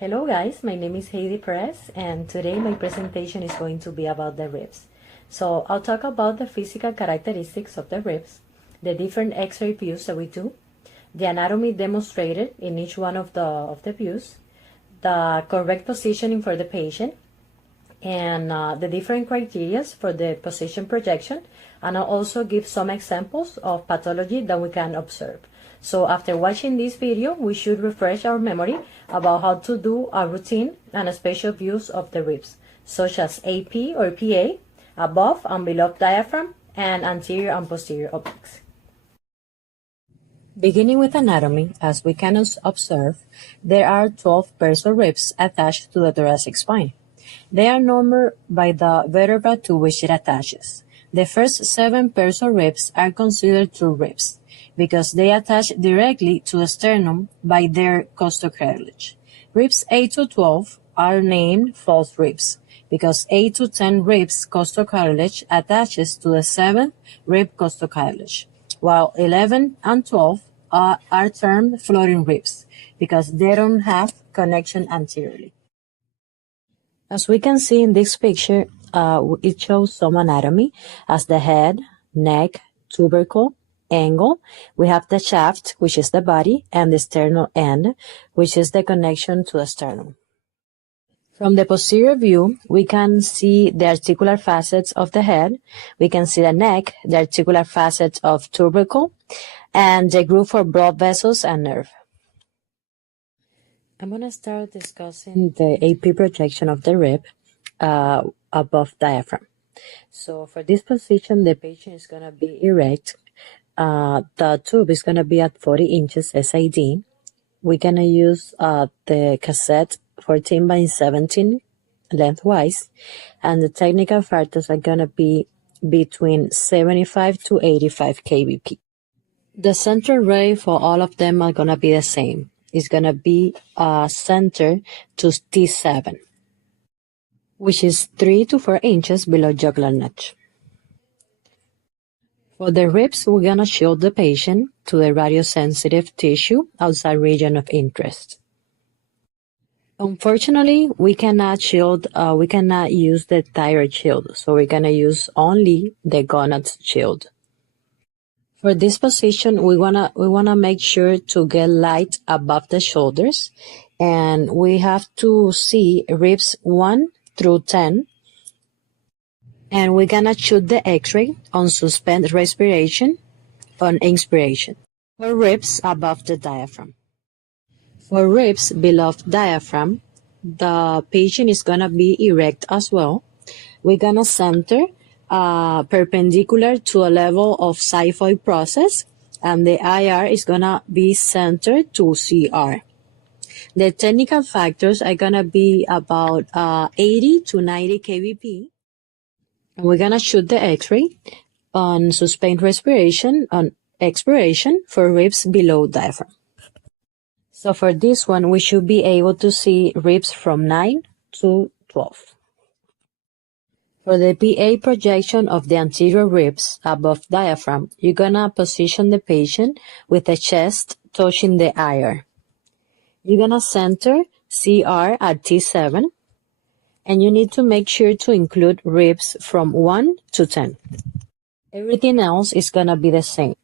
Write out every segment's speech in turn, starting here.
Hello guys, my name is Heydee Perez and today my presentation is going to be about the ribs. So I'll talk about the physical characteristics of the ribs, the different x-ray views that we do, the anatomy demonstrated in each one of the views, the correct positioning for the patient, and the different criteria for the position projection, and I'll also give some examples of pathology that we can observe. So after watching this video, we should refresh our memory about how to do a routine and a special views of the ribs, such as AP or PA, above and below diaphragm, and anterior and posterior obliques. Beginning with anatomy, as we can observe, there are 12 pairs of ribs attached to the thoracic spine. They are numbered by the vertebra to which it attaches. The first 7 pairs of ribs are considered true ribs because they attach directly to the sternum by their costocartilage. Ribs 8 to 12 are named false ribs because 8 to 10 ribs costocartilage attaches to the 7th rib costocartilage, while 11 and 12 are termed floating ribs because they don't have connection anteriorly. As we can see in this picture, it shows some anatomy as the head, neck, tubercle, angle. We have the shaft, which is the body, and the sternal end, which is the connection to the sternum. From the posterior view, we can see the articular facets of the head, we can see the neck, the articular facets of tubercle, and the groove for blood vessels and nerve. I'm going to start discussing the AP projection of the rib above diaphragm. So for this position, the patient is going to be erect. The tube is going to be at 40 inches SID. We're going to use the cassette 14 by 17 lengthwise, and the technical factors are going to be between 75 to 85 kbp. The center ray for all of them are going to be the same. It's going to be center to T7, which is 3 to 4 inches below jugular notch. For the ribs, we're going to shield the patient to the radiosensitive tissue outside region of interest. Unfortunately, we cannot use the thyroid shield, so we're going to use only the gonads shield. For this position, we wanna make sure to get light above the shoulders, and we have to see ribs 1 through 10. And we're gonna shoot the X-ray on suspend respiration on inspiration. For ribs above the diaphragm. For ribs below diaphragm, the patient is gonna be erect as well. We're gonna center perpendicular to a level of xiphoid process, and the IR is gonna be centered to CR. The technical factors are gonna be about 80 to 90 kbp. And we're gonna shoot the X-ray on sustained respiration on expiration for ribs below diaphragm. So for this one, we should be able to see ribs from 9 to 12. For the PA projection of the anterior ribs above diaphragm, you're gonna position the patient with the chest touching the IR. You're gonna center CR at T7, and you need to make sure to include ribs from 1 to 10. Everything else is gonna be the same.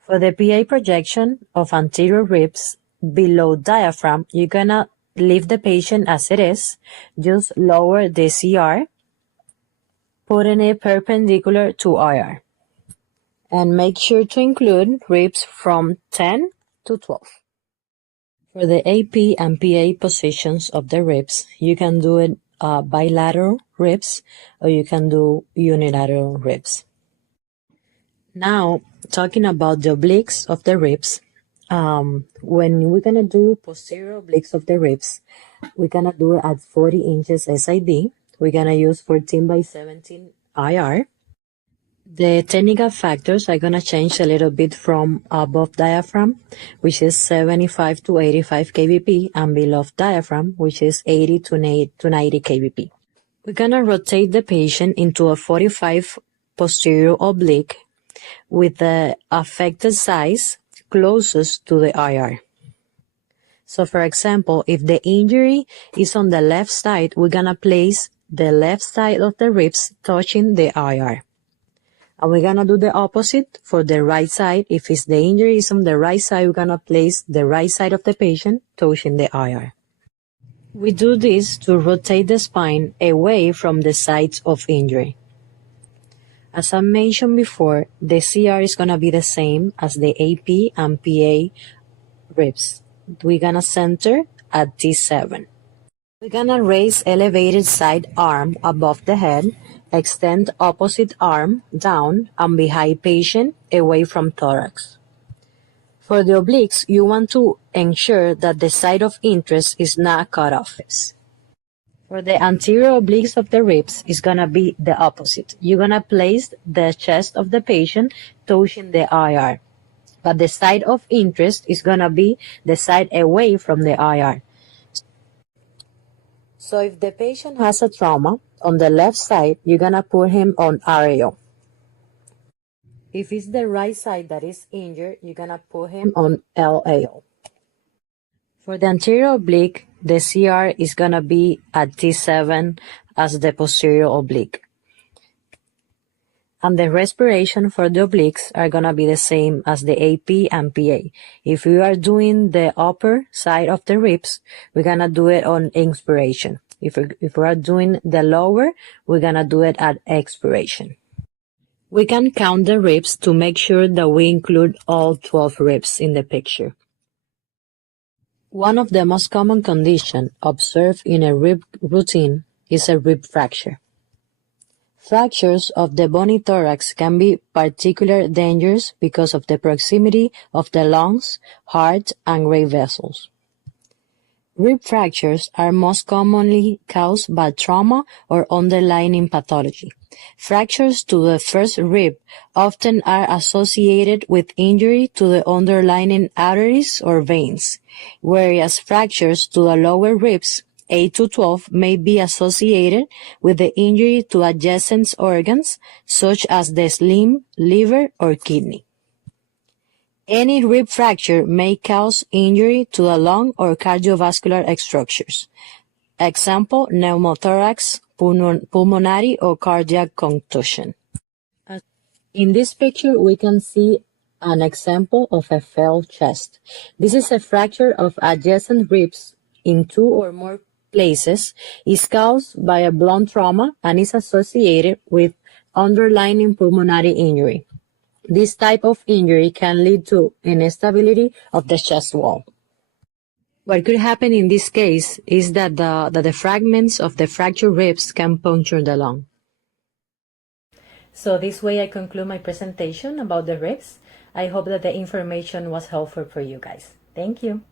For the PA projection of anterior ribs below diaphragm, you're gonna leave the patient as it is, just lower the CR, putting it perpendicular to IR, and make sure to include ribs from 10 to 12. For the AP and PA positions of the ribs, you can do it bilateral ribs, or you can do unilateral ribs. Now, talking about the obliques of the ribs, when we're gonna do posterior obliques of the ribs, we're gonna do it at 40 inches SID. We're gonna use 14 by 17 IR. The technical factors are gonna change a little bit from above diaphragm, which is 75 to 85 kbp, and below diaphragm, which is 80 to 90 kbp. We're gonna rotate the patient into a 45 posterior oblique with the affected size closest to the IR. So for example, if the injury is on the left side, we're gonna place the left side of the ribs touching the IR. And we're gonna do the opposite for the right side. If it's the injury is on the right side, we're gonna place the right side of the patient touching the IR. We do this to rotate the spine away from the sites of injury. As I mentioned before, the CR is gonna be the same as the AP and PA ribs. We're gonna center at T7. We're gonna raise elevated side arm above the head, extend opposite arm down and behind patient away from thorax. For the obliques, you want to ensure that the site of interest is not cut off. For the anterior obliques of the ribs, it's gonna be the opposite. You're gonna place the chest of the patient touching the IR, but the site of interest is gonna be the side away from the IR. So if the patient has a trauma, on the left side, you're gonna put him on RAO. If it's the right side that is injured, you're gonna put him on LAO. For the anterior oblique, the CR is gonna be at T7 as the posterior oblique. And the respiration for the obliques are gonna be the same as the AP and PA. If we are doing the upper side of the ribs, we're gonna do it on inspiration. If we are doing the lower, we're gonna do it at expiration. We can count the ribs to make sure that we include all 12 ribs in the picture. One of the most common conditions observed in a rib routine is a rib fracture. Fractures of the bony thorax can be particularly dangerous because of the proximity of the lungs, heart, and great vessels. Rib fractures are most commonly caused by trauma or underlying pathology. Fractures to the first rib often are associated with injury to the underlying arteries or veins, whereas fractures to the lower ribs, 8 to 12, may be associated with the injury to adjacent organs, such as the spleen, liver, or kidney. Any rib fracture may cause injury to the lung or cardiovascular structures. Example, pneumothorax, pulmonary or cardiac contusion. In this picture, we can see an example of a fell chest. This is a fracture of adjacent ribs in 2 or more places. Is caused by a blunt trauma and is associated with underlying pulmonary injury. This type of injury can lead to instability of the chest wall. What could happen in this case is that the fragments of the fractured ribs can puncture the lung. So this way I conclude my presentation about the ribs. I hope that the information was helpful for you guys. Thank you.